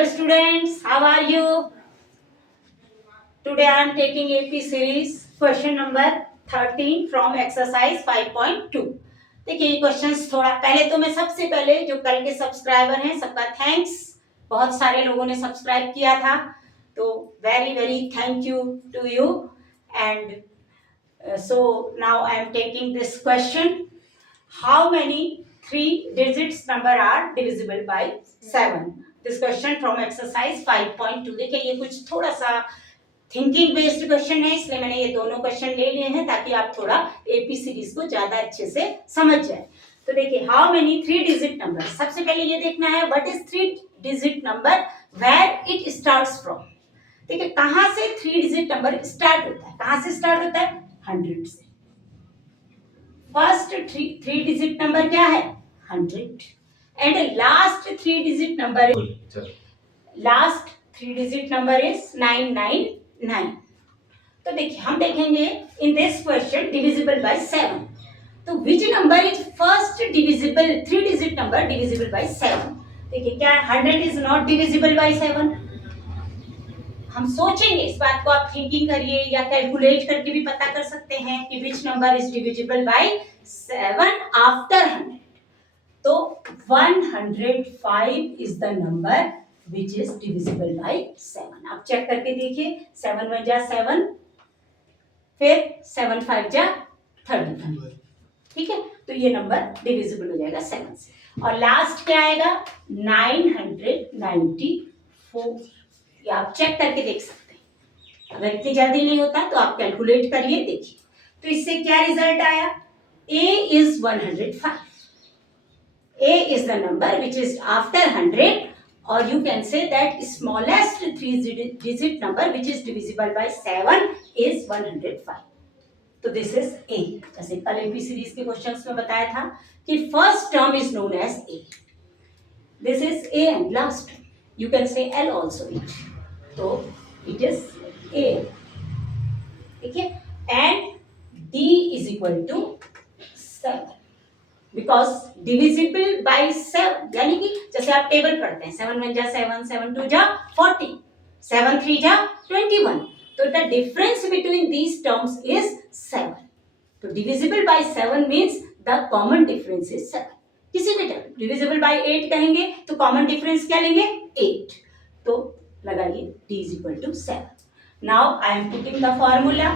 Hello students, how are you? Today I am taking AP series question number 13 from exercise 5.2. देखिए ये questions थोड़ा पहले तो मैं सबसे पहले जो कल के सब्सक्राइबर हैं सबका थैंक्स, बहुत सारे लोगों ने सब्सक्राइब किया था तो very very thank you to you and so now I am taking this question. How many 3 digits number are divisible by 7? This question from exercise 5.2. देखिए ये कुछ थोड़ा सा थिंकिंग बेस्ड क्वेश्चन है, इसलिए मैंने ये दोनों क्वेश्चन ले लिए हैं ताकि आप थोड़ा एपी सीरीज को ज्यादा अच्छे से समझ जाए. तो देखिए हाउ मेनी 3 डिजिट नंबर, सबसे पहले ये देखना है what is 3 digit number, where it starts from. देखिए कहां से 3 डिजिट नंबर स्टार्ट होता है, कहां से स्टार्ट होता है, 100 से. फर्स्ट थ्री डिजिट नंबर क्या है, 100 and last 3 digit number, last 3 digit number is 999. तो देखिए हम देखेंगे in this question divisible by 7. तो which number is first divisible, 3 digit number divisible by 7. देखिए क्या 100 इज नॉट डिविजिबल बाय 7. हम सोचेंगे इस बात को, आप थिंकिंग करिए या कैलकुलेट करके भी पता कर सकते हैं कि which number is divisible by 7 after 100. तो 105 is the number which is divisible by 7. आप चेक करके देखिए, 7 1 जा 7, फिर 7 5 जा 35. ठीक है, तो ये नंबर डिविजिबल हो जाएगा 7 से. और लास्ट क्या आएगा, 994. ये आप चेक करके देख सकते हैं. अगर इतनी जल्दी नहीं होता तो आप कैलकुलेट करिए, देखिए. तो इससे क्या रिजल्ट आया, A is 105. A is the number which is after 100, or you can say that smallest 3 digit number which is divisible by 7 is 105. तो this is A. जैसे कल एपी सीरीज के क्वेश्चंस में बताया था कि first term is known as A. This is A and last term. You can say L also it. तो it is A. ठीक है, and D is equal to 7. Because divisible by 7, यानी कि जैसे आप टेबल पढ़ते हैं 7 1 जा 7, 7 2 जा 40, 7 3 जा 21. तो the difference between these terms is 7. तो divisible by 7 means the common difference is 7. किसी भी टर्म डिविजिबल बाई 8 कहेंगे तो कॉमन डिफरेंस क्या लेंगे, 8. तो लगाइए d is equal to 7. Now I am putting the formula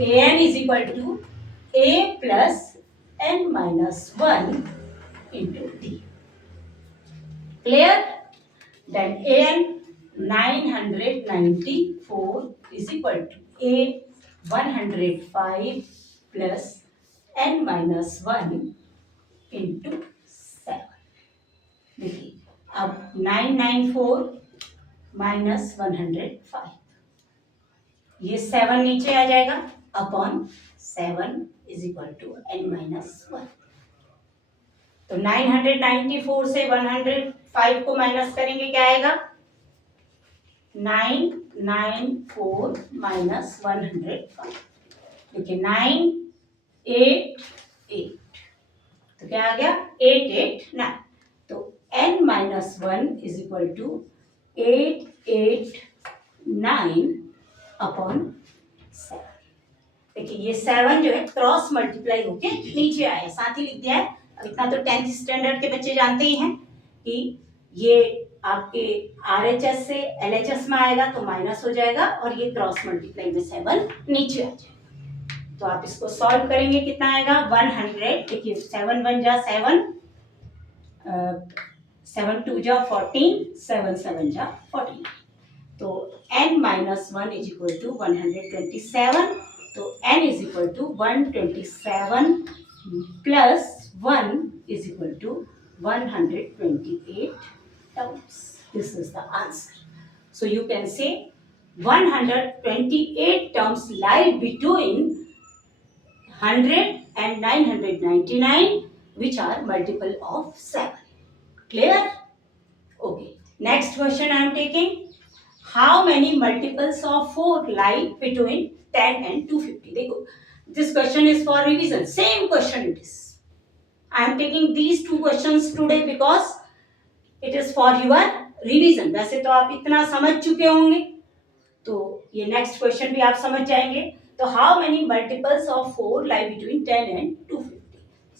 an is equal to a plus n minus 1 into d. Clear? Then an 994 is equal to a 105 plus n minus 1 into 7. देखिए अब 994 minus 105, ये 7 नीचे आ जाएगा upon 7 is equal to n minus 1. तो 994 से 105 को minus करेंगे, क्या आएगा, 994 माइनस 105. देखिए 9 8 8, तो क्या आ गया 8 8 9. तो n minus 1 is equal to 8 8 9 upon 7. देखिए ये 7 जो है क्रॉस मल्टीप्लाई होके नीचे आए, साथ ही लिख दिया है. अब इतना तो 10th स्टैंडर्ड के बच्चे जानते ही हैं कि ये आपके RHS से LHS में आएगा तो माइनस हो जाएगा और ये क्रॉस मल्टीप्लाई में 7 नीचे आ जाएगा. तो आप इसको सॉल्व करेंगे, कितना आएगा 100. देखिए 7 1 जा 7, 7 2 जा 14, 7 7 जा 14. तो n minus 1 is equal to 127. तो n is equal to 127 plus 1 is equal to 128 terms. This is the answer. So you can say 128 terms lie between 100 and 999 which are multiple of 7. Clear? Okay. Next question I am taking. How many multiples of 4 lie between 10 and 250? देखो, this question is for revision. Same question it is. I am taking these two questions today because it is for your revision, वैसे तो आप इतना समझ चुके होंगे, तो ये नेक्स्ट क्वेश्चन भी आप समझ जाएंगे। तो how many multiples of 4 lie between 10 and 250?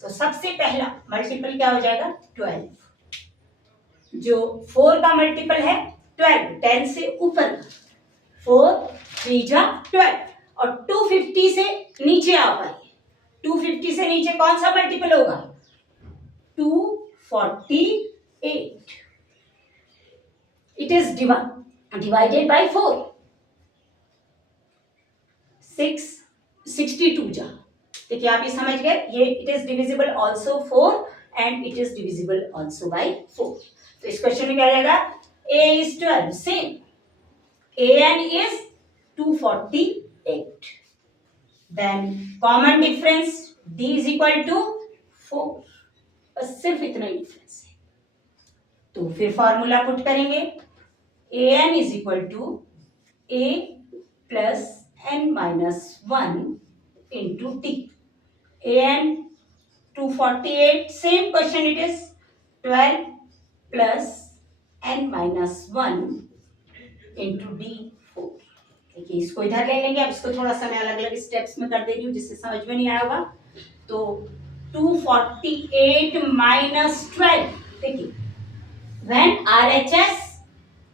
तो सबसे पहला मल्टीपल क्या हो जाएगा? 12। जो 4 का मल्टीपल है 12, 10 से ऊपर, 4 3 जा 12, और 250 से नीचे आ पाइए। 250 से नीचे कौन सा मल्टीपल होगा? 248। It is divided by 4। 62 जा, देखिए आप ये समझ गए, ये it is divisible also 4 and it is divisible also by 4। तो इस क्वेश्चन में क्या आएगा? a is 12, same, an is 248, then common difference d is equal to 4, बस सिर्फ इतना ही डिफरेंस है। तो फिर फॉर्मूला पुट करेंगे, an is equal to a plus n minus 1 into d. an 248, same question it is 12 plus n minus 1 into d 4। देखिए इसको इधर ले लेंगे, अब इसको थोड़ा सा मैं अलग अलग स्टेप्स में कर दे रही हूँ जिससे समझ में नहीं आया होगा। तो 248 minus 12, देखिए when RHS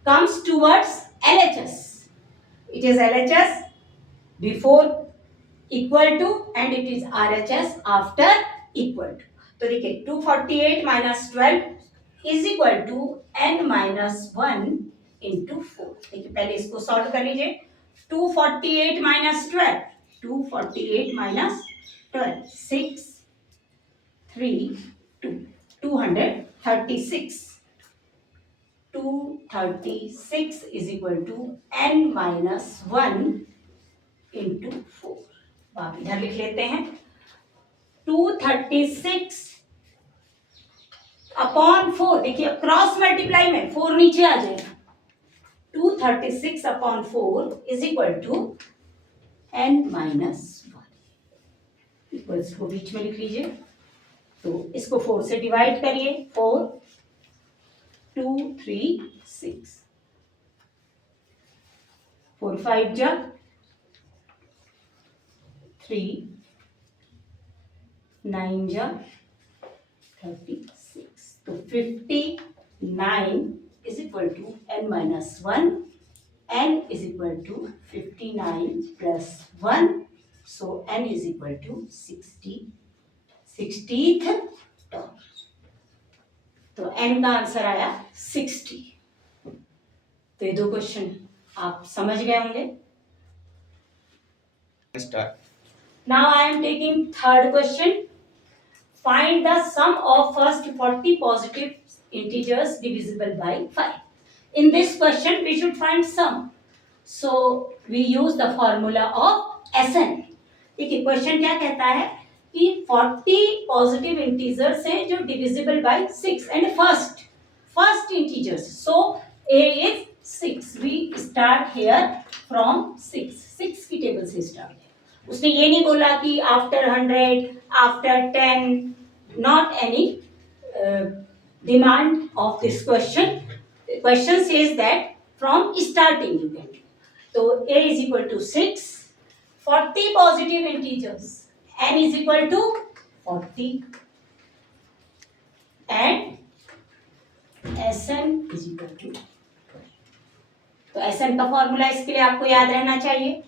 comes towards LHS, it is LHS before equal to and it is RHS after equal to। तो देखिए 248 minus 12 is equal to n minus 1 into 4। देखिए पहले इसको सॉल्व कर लीजिए। 248 minus 12, 248 minus 12, 6 3 2, 236। 236 is equal to n minus 1 into 4। आप इधर लिख लेते हैं, 236 अपॉन 4, देखिए क्रॉस मल्टीप्लाई में 4 नीचे आ जाएगा। 236 upon 4 is equal to n minus 1, equals को बीच में लिख लीजिए। तो इसको 4 से डिवाइड करिए, 4 2 3 6, 4 5 जा 3 9 जा 36। तो 59 is equal to n minus 1, n is equal to 59 plus 1, so n is equal to 60th term. तो n का आंसर आया 60। तो ये दो क्वेश्चन आप समझ गए होंगे। Now I am taking third question. Find the sum of first 40 positive integers divisible by 5. In this question, we should find sum. So we use the formula of SN. देखिए question क्या कहता है कि 40 positive integers हैं जो divisible by 6 and first integers, so a is 6। we start here from 6 की table से start है। उसने ये नहीं बोला कि after 100, after 10, not any demand of this question. Question says that from starting you can. तो a is equal to 6, 40 positive integers, n is equal to 40 and Sn is equal to 12। तो Sn का formula इसके लिए आपको याद रहना चाहिए।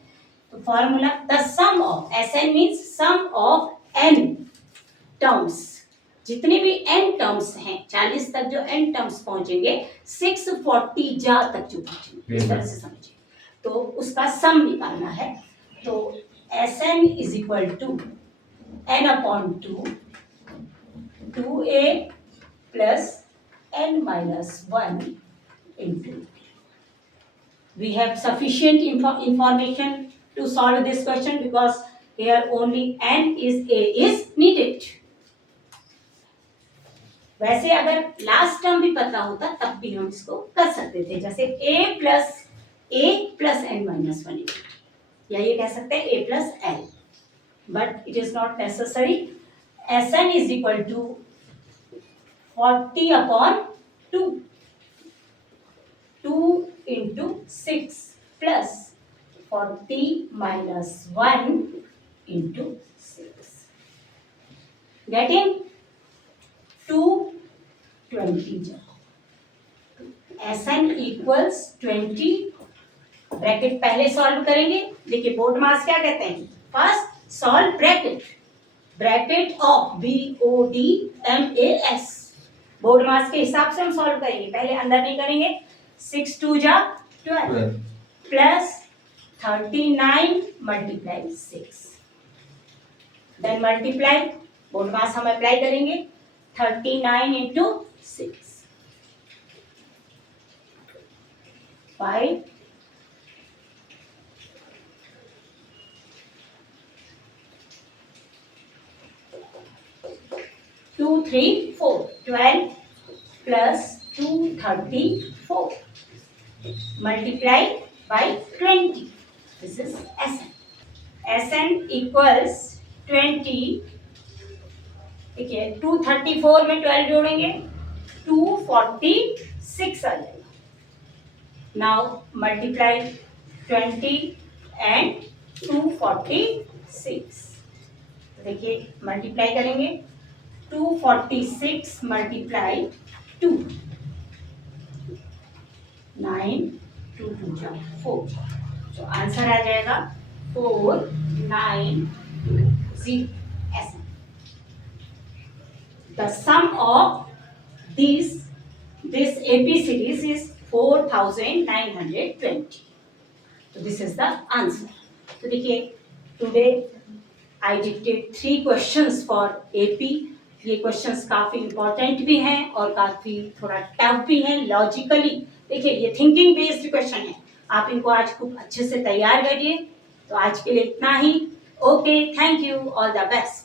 तो formula the sum of Sn means sum of n terms, जितने भी n टर्म्स हैं 40 तक जो n टर्म्स पहुंचेंगे 640 जा तक जो पहुंचेंगे, इस तरह से समझिए। तो उसका सम निकालना है। तो Sn is equal to n upon 2, 2a plus n minus 1 into। We have sufficient information to solve this question because here only n is needed। वैसे अगर लास्ट टर्म भी पता होता तब भी हम इसको कर सकते थे, जैसे a plus n minus 1, या ये कह सकते हैं a plus l, but it is not necessary। Sn is equal to 40 upon 2, into 6 plus 40 minus 1 into 6. Getting 220 जाओ. SN equals 20. ब्रैकेट पहले सॉल्व करेंगे. देखिए बोर्ड मास क्या कहते हैं, first solve bracket, bracket of BODMAS. BODMAS के हिसाब से हम सॉल्व करेंगे, पहले अंदर नहीं करेंगे. 6 2 जा 12 plus 39 multiply 6, then multiply, BODMAS हम अप्लाई करेंगे. 39 into 6 5 2 3 4 12 plus 234 multiplied by 20. This is SN. SN equals 20. ठीक है, 234 में 12 जोड़ेंगे 246 आ जाएगा. Now multiply 20 and 246. देखिए मल्टीप्लाई करेंगे 246 multiply 2, 9 2 2 जा 4. तो आंसर आ जाएगा 490 ऐसा. The sum of this AP series is 4920. So this is the answer. तो देखिए today I dictate 3 questions for AP. ये क्वेश्चंस काफी इंपॉर्टेंट भी हैं और काफी थोड़ा टफ भी हैं लॉजिकली. देखिए ये थिंकिंग बेस्ड क्वेश्चन है, आप इनको आज खूब अच्छे से तैयार करिए. तो आज के लिए इतना ही. Okay, thank you, all the best.